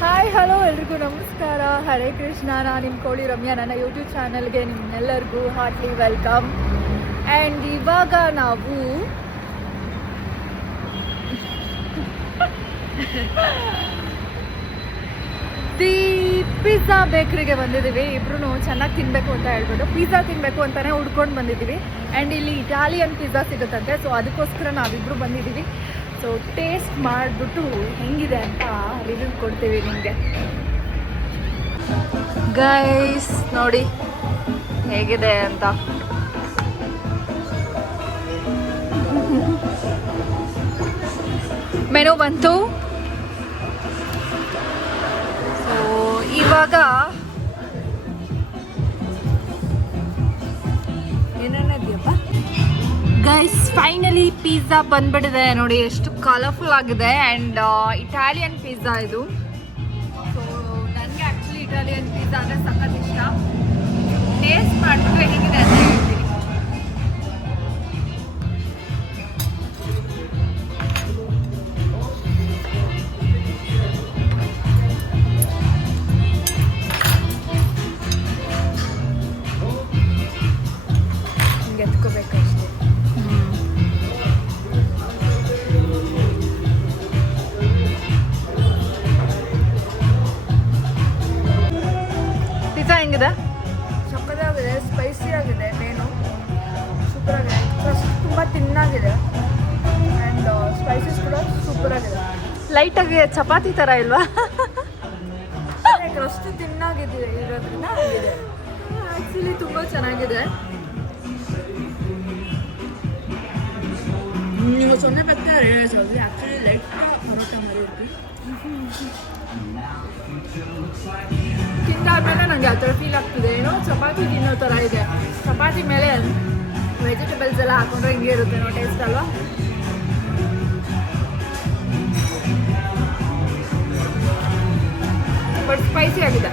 Hi hello ಎಲ್ರಿಗೂ ನಮಸ್ಕಾರ. ಹರೇ ಕೃಷ್ಣ. ನಾನು ನಿಮ್ಮ ಕೋಳಿ ರಮ್ಯಾ. ನನ್ನ ಯೂಟ್ಯೂಬ್ ಚಾನಲ್ಗೆ ನಿಮ್ಮೆಲ್ಲರಿಗೂ ಹಾರ್ಟ್ಲಿ ವೆಲ್ಕಮ್. ಆ್ಯಂಡ್ ಇವಾಗ ನಾವು ದಿ ಪಿಜ್ಜಾ ಬೇಕ್ರಿಗೆ ಬಂದಿದ್ದೀವಿ. ಇಬ್ರು ಚೆನ್ನಾಗಿ ತಿನ್ನಬೇಕು ಅಂತ ಹೇಳ್ಬಿಟ್ಟು ಪಿಜ್ಜಾ ತಿನ್ನಬೇಕು ಅಂತಲೇ ಹುಡ್ಕೊಂಡು ಬಂದಿದ್ದೀವಿ. ಆ್ಯಂಡ್ ಇಲ್ಲಿ ಇಟಾಲಿಯನ್ ಪಿಜ್ಜಾ ಸಿಗುತ್ತಂತೆ, ಸೊ ಅದಕ್ಕೋಸ್ಕರ ನಾವಿಬ್ಬರು ಬಂದಿದ್ದೀವಿ. ಸೊ ಟೇಸ್ಟ್ ಮಾಡಿಬಿಟ್ಟು ಹೆಂಗಿದೆ ಅಂತ ರಿವ್ಯೂ ಕೊಡ್ತೀವಿ ನಿಮಗೆ. ಗೈಸ್ ನೋಡಿ ಹೇಗಿದೆ ಅಂತ. ಮೆನು ಬಂತು. ಸೊ ಇವಾಗ ಏನೇನಿದೆಯಪ್ಪ ಗೈಸ್, ಫೈನಲಿ ಪಿಜ್ಜಾ ಬಂದ್ಬಿಟ್ಟಿದೆ. ನೋಡಿ ಎಷ್ಟು ಕಲರ್ಫುಲ್ ಆಗಿದೆ. ಆ್ಯಂಡ್ ಇಟಾಲಿಯನ್ ಪಿಜ್ಜಾ ಇದು. ಸೊ ನನಗೆ ಆ್ಯಕ್ಚುಲಿ ಇಟಾಲಿಯನ್ ಪಿಜ್ಜಾ ಅಂದರೆ ಸಖತ್ ಇಷ್ಟ. ಟೇಸ್ಟ್ ಮಾಡಿಬಿಟ್ಟು ಹೇಗಿದೆ ಅಂತ ಹೇಳ್ತೀನಿ. ಹಿಂಗೆ ಎತ್ಕೋಬೇಕಷ್ಟೇ. ಪಿಜ್ಜಾ ಹೆಂಗಿದೆ? ಸಕ್ಕತ್ತಾಗಿದೆ, ಸ್ಪೈಸಿ ಆಗಿದೆ, ಮೇನು ಸೂಪರ್ ಆಗಿದೆ. ಫಸ್ಟ್ ತುಂಬ ತಿನ್ನಾಗಿದೆ ಆ್ಯಂಡ್ ಸ್ಪೈಸಸ್ ಕೂಡ ಸೂಪರ್ ಆಗಿದೆ. ಲೈಟಾಗಿ ಚಪಾತಿ ಥರ ಇಲ್ವಾ? ಅಷ್ಟು ತಿನ್ನಾಗಿದೆ ಇರೋದ್ರಿಂದ ಆಗಿದೆ. ಆ್ಯಕ್ಚುಲಿ ತುಂಬ ಚೆನ್ನಾಗಿದೆ. ನೀವು ಸೊನ್ನೆ ಬರ್ತಾರೆ ಆ್ಯಕ್ಚುಲಿ ಲೈಟ್ ಪರೋಟ ಮರಿದ್ವಿ. ತಿಂದಾದ್ಮೇಲೆ ನನಗೆ ಆ ಥರ ಫೀಲ್ ಆಗ್ತಿದೆ, ಏನೋ ಚಪಾತಿ ತಿನ್ನೋ ಥರ ಇದೆ. ಚಪಾತಿ ಮೇಲೆ ವೆಜಿಟೇಬಲ್ಸ್ ಎಲ್ಲ ಹಾಕೊಂಡ್ರೆ ಹಿಂಗೆ ಇರುತ್ತೆ ನೋ ಟೇಸ್ಟ್ ಅಲ್ವಾ? ಬಟ್ ಸ್ಪೈಸಿ ಆಗಿದೆ.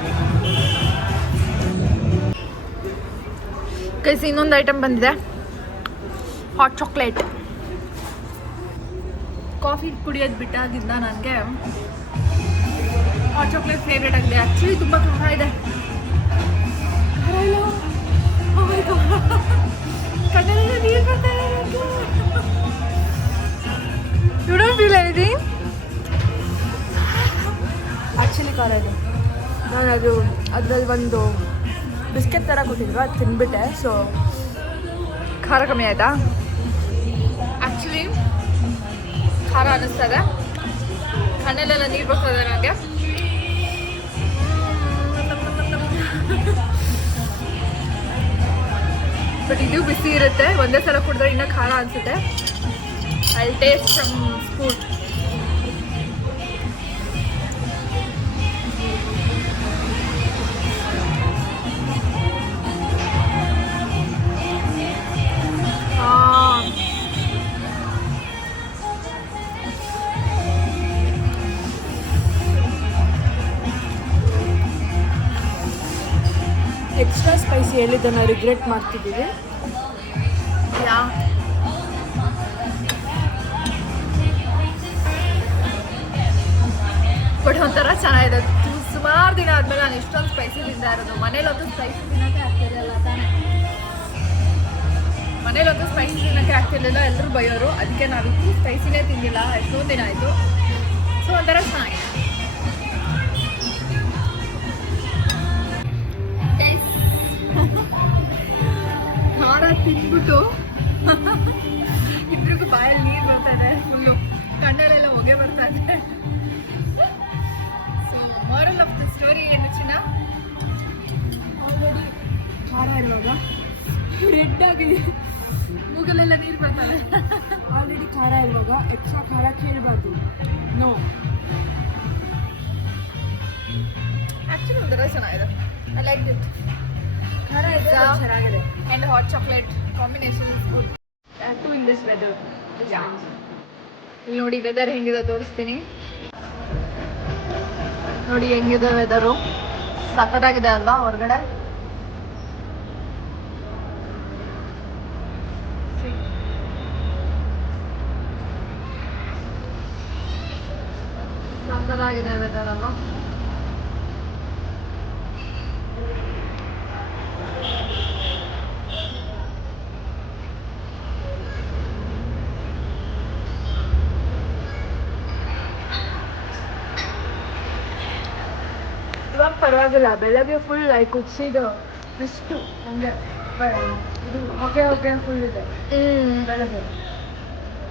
ಕೈಸಿ ಇನ್ನೊಂದು ಐಟಮ್ ಬಂದಿದೆ, ಹಾಟ್ ಚಾಕ್ಲೇಟ್. ಕಾಫಿ ಕುಡಿಯೋದು ಬಿಟ್ಟಾಗಿಂದ ನನಗೆ ಹಾಟ್ ಚಾಕ್ಲೇಟ್ ಫೇವ್ರೇಟ್ ಆಗಿದೆ. ಆ್ಯಕ್ಚುಲಿ ತುಂಬ ಖಾರ ಇದೆ. ಕಣ್ಣೆಲ್ಲ ನೀರು ಬರ್ತಾ ಇದೆ. You don't feel anything? Actually ಖಾರ ಇದೆ. ನಾನು ಅದರಲ್ಲಿ ಒಂದು ಬಿಸ್ಕೆಟ್ ಥರ ಕೊಟ್ಟಿದ್ರು, ಅದು ತಿನ್ಬಿಟ್ಟೆ. ಸೊ ಖಾರ ಕಮ್ಮಿ ಆಯಿತಾ? ಆ್ಯಕ್ಚುಲಿ ಖಾರ ಅನ್ನಿಸ್ತದೆ. ಕಣ್ಣಲ್ಲೆಲ್ಲ ನೀರು ಬರ್ತದೆ ನನಗೆ. ಬಟ್ ಇದು ಬಿಸಿ ಇರುತ್ತೆ, ಒಂದೇ ಸಲ ಕುಡಿದ್ರೆ ಇನ್ನೂ ಖಾರ ಅನಿಸುತ್ತೆ. I taste from spoon. Extra spicy ಹೇಳಿದ್ದನ್ನು ರಿಗ್ರೆಟ್ ಮಾಡ್ತಿದ್ದೀವಿ. ಯಾ ಬಟ್ ಒಂಥರ ಚೆನ್ನಾಗಿದೆ. ಸುಮಾರು ದಿನ ಆದಮೇಲೆ ನಾನು ಇಷ್ಟೊಂದು ಸ್ಪೈಸಿ ತಿಂತಾ ಇರೋದು. ಮನೇಲಂತೂ ಸ್ಪೈಸಿ ತಿನ್ನೋಕ್ಕೆ ಆಗ್ತಿರಲಿಲ್ಲ ತಾನೇ. ಮನೇಲಂತೂ ಸ್ಪೈಸಿ ತಿನ್ನೋಕ್ಕೆ ಆಗ್ತಿರ್ಲಿಲ್ಲ, ಎಲ್ಲರೂ ಬೈಯೋರು. ಅದಕ್ಕೆ ನಾವಿತ್ತು ಸ್ಪೈಸಿನೇ ತಿಂದಿಲ್ಲ ಎಷ್ಟೊಂದು ದಿನ ಆಯಿತು. ಸೊ ಒಂಥರ ಚೆನ್ನಾಗಿದೆ. ಖಾರ ತಿಂದ್ಬಿಟ್ಟು ಇಬ್ರಿಗೂ ಬಾಯಲ್ಲಿ ನೀರು ಬರ್ತಾ ಇದೆ, ಫುಲ್ಲು ಕಣ್ಣಲ್ಲೆಲ್ಲ ಹೊಗೆ ಬರ್ತಾ ಇದೆ. So moral of the story ಏನು ಚಿನ್ನ? ಆಲ್ರೆಡಿ ಖಾರ ಇರುವಾಗ ರೆಡ್ ಆಗಿದೆ, ಮೂಗಲೆಲ್ಲ ನೀರು ಬರ್ತಾರೆ. ಆಲ್ರೆಡಿ ಖಾರ ಇರುವಾಗ ಎಕ್ಸ್ಟ್ರಾ ಖಾರ ಕೇಳಬಾರ್ದು. ನೋ, ಆ್ಯಕ್ಚುಲಿ ಒಂಥರ ಚೆನ್ನಾಗಿದೆ. I like it. ಖಾರ ಇದೆ, ಚೆನ್ನಾಗಿದೆ. And hot chocolate combination is good to in this weather. ಇಲ್ಲಿ ನೋಡಿ ವೆದರ್ ಹೆಂಗಿದೆ ತೋರಿಸ್ತೀನಿ. ನೋಡಿ ಹೆಂಗಿದೆ ವೆದರು, ಸಖತ್ತಾಗಿದೆ ಅಲ್ವಾ ಹೊರಗಡೆ? ಸಖತ್ತಾಗಿದೆ ವೆದರ್ ಅಲ್ವಾ? ಇವಾಗ ಪರವಾಗಿಲ್ಲ, ಬೆಳಗ್ಗೆ ಫುಲ್ ಲೈಕ್ ಕುದಿಸಿದ್ದು ಇಷ್ಟು ಹಂಗೆ ಇದು ಹೊಗೆ ಹೊಗೆ ಫುಲ್ ಇದೆ ಬೆಳಗ್ಗೆ.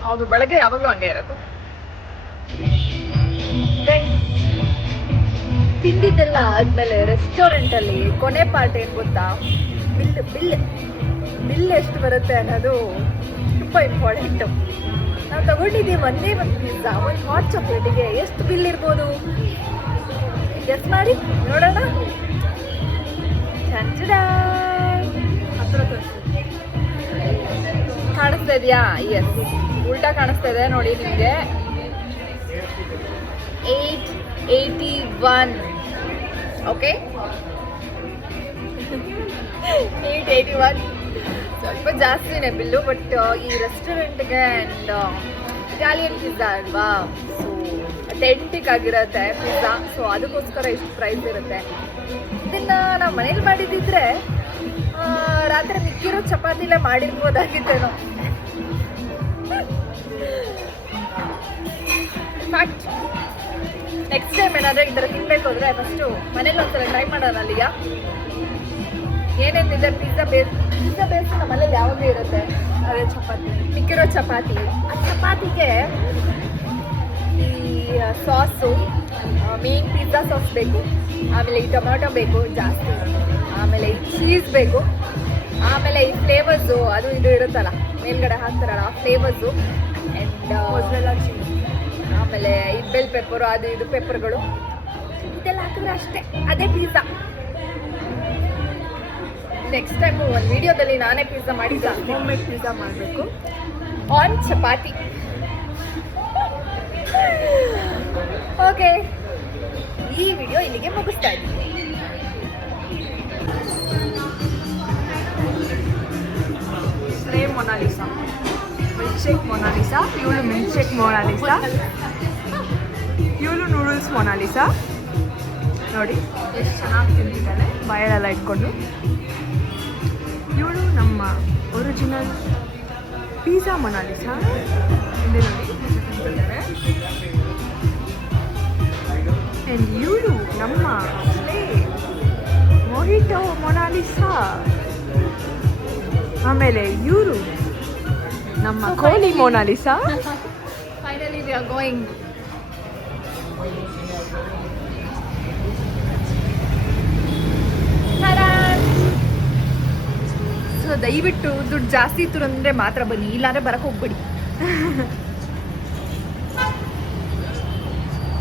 ಹೌದು, ಬೆಳಗ್ಗೆ ಯಾವಾಗಲೂ ಹಂಗೆ ಇರೋದು. ತಿಂದಿದ್ದೆಲ್ಲ ಆದ್ಮೇಲೆ ರೆಸ್ಟೋರೆಂಟಲ್ಲಿ ಕೊನೆ ಪಾರ್ಟ್ ಏನು ಗೊತ್ತಾ, ಬಿಲ್ ಎಷ್ಟು ಬರುತ್ತೆ ಅನ್ನೋದು ತುಂಬ ಇಂಪಾರ್ಟೆಂಟು. ನಾವು ತಗೊಂಡಿದ್ದೀವಿ ಒಂದೇ ಒಂದು ಪಿಜ್ಜಾ, ಒಂದು ಹಾಟ್ ಚಾಕ್ಲೇಟಿಗೆ ಎಷ್ಟು ಬಿಲ್ ಇರ್ಬೋದು ಗೆಸ್ ಮಾಡಿ ನೋಡೋಣ. ಹತ್ರ ಕಾಣಿಸ್ತಾ ಇದೆಯಾ? ಎಸ್, ಉಲ್ಟಾ ಕಾಣಿಸ್ತಾ ಇದೆ ನೋಡಿ ನಿಮಗೆ. 881. ಓಕೆ, 881 ಸ್ವಲ್ಪ ಜಾಸ್ತಿನೇ ಬಿಲ್ಲು. ಬಟ್ ಈ ರೆಸ್ಟೋರೆಂಟ್ಗೆ ಆ್ಯಂಡ್ ಇಟಾಲಿಯನ್ ಪಿಜ್ಜಾ ಅಲ್ವಾ, ಸೊ ಅಥೆಂಟಿಕ್ ಆಗಿರುತ್ತೆ ಪಿಜ್ಜಾ, ಸೊ ಅದಕ್ಕೋಸ್ಕರ ಇಷ್ಟು ಪ್ರೈಸ್ ಇರುತ್ತೆ. ಇದನ್ನು ನಾವು ಮನೇಲಿ ಮಾಡಿದ್ದಿದ್ರೆ ರಾತ್ರಿ ಮಿಕ್ಕಿರೋ ಚಪಾತಿಲೇ ಮಾಡಿರ್ಬೋದಾಗಿತ್ತೇನೋ. ಫ್ಯಾಕ್ಟ್, ನೆಕ್ಸ್ಟ್ ಟೈಮ್ ಏನಾದರೂ ಈ ಥರ ತಿನ್ನಬೇಕು ಅಂದರೆ ಫಸ್ಟು ಮನೇಲಿ ಒಂದ್ಸಲ ಟ್ರೈ ಮಾಡೋಣ. ಅಲ್ಲಿಯ ಏನೇನಿದೆ, ಪಿಜ್ಜಾ ಬೇಸ್ ನಮ್ಮ ಮನೇಲಿ ಯಾವಾಗಲೂ ಇರುತ್ತೆ. ಅದೇ ಚಪಾತಿ, ಮಿಕ್ಕಿರೋ ಚಪಾತಿ, ಆ ಚಪಾತಿಗೆ ಈ ಸಾಸು, ಮೇನ್ ಪಿಜ್ಜಾ ಸಾಸ್ ಬೇಕು, ಆಮೇಲೆ ಈ ಟೊಮ್ಯಾಟೊ ಬೇಕು ಜಾಸ್ತಿ, ಆಮೇಲೆ ಈ ಚೀಸ್ ಬೇಕು, ಆಮೇಲೆ ಈ ಫ್ಲೇವರ್ಸು ಅದು ಇದು ಇರುತ್ತಲ್ಲ ಮೇಲ್ಗಡೆ ಹಾಕ್ತಾರಲ್ಲ ಆ ಫ್ಲೇವರ್ಸು, ಮೊಸರೆಲ್ಲ ಚೀಸ್, ಆಮೇಲೆ ಈ ಬೆಲ್ ಪೆಪ್ಪರು ಅದು ಇದು ಪೆಪ್ಪರ್ಗಳು ಇದೆಲ್ಲ ಹಾಕಿದ್ರೆ ಅಷ್ಟೇ, ಅದೇ ಪಿಜ್ಜಾ. ನೆಕ್ಸ್ಟ್ ಟೈಮು ಒಂದು ವಿಡಿಯೋದಲ್ಲಿ ನಾನೇ ಪಿಜ್ಜಾ ಮಾಡಿದ್ದ, ಹೋಮ್ ಮೇಡ್ ಪಿಜ್ಜಾ ಮಾಡಬೇಕು ಆನ್ ಚಪಾತಿ. ಓಕೆ, ಈ ವಿಡಿಯೋ ಇಲ್ಲಿಗೆ ಮುಗಿಸ್ತಾ ಇದ್ದೀನಿ. Same Mona Lisa, milk shake Mona Lisa, ಇವಳು ಮಿಲ್ಕ್ ಶೇಕ್ ಮೊನಾಲಿಸಾ, ಇವಳು ನೂಡಲ್ಸ್ ಮೊನಾಲಿಸಾ. ನೋಡಿ ಎಷ್ಟು ಚೆನ್ನಾಗಿ ತಿಂತಿದ್ದಾಳೆ ಬಾಯಲ್ಲೆಲ್ಲ ಇಟ್ಕೊಂಡು. ಇವಳು ನಮ್ಮ ಒರಿಜಿನಲ್ ಪಿಜ್ಜಾ ಮೊನಾಲಿಸಾ. ಇಲ್ಲಿ ನೋಡಿ ತಿಂತಿದ್ದಾರೆ. ಆ್ಯಂಡ್ ಇವಳು ನಮ್ಮ ಮೊಹಿಟೋ ಮೊನಾಲಿಸಾ. ಆಮೇಲೆ ಇವರು ನಮ್ಮ ಕೋಳಿ Mona Lisa. Finally we are going. So ದಯವಿಟ್ಟು ದುಡ್ಡು ಜಾಸ್ತಿ ಇತ್ತು ಅಂದರೆ ಮಾತ್ರ ಬನ್ನಿ, ಇಲ್ಲಾಂದರೆ ಬರಕ್ಕೆ ಹೋಗ್ಬೇಡಿ.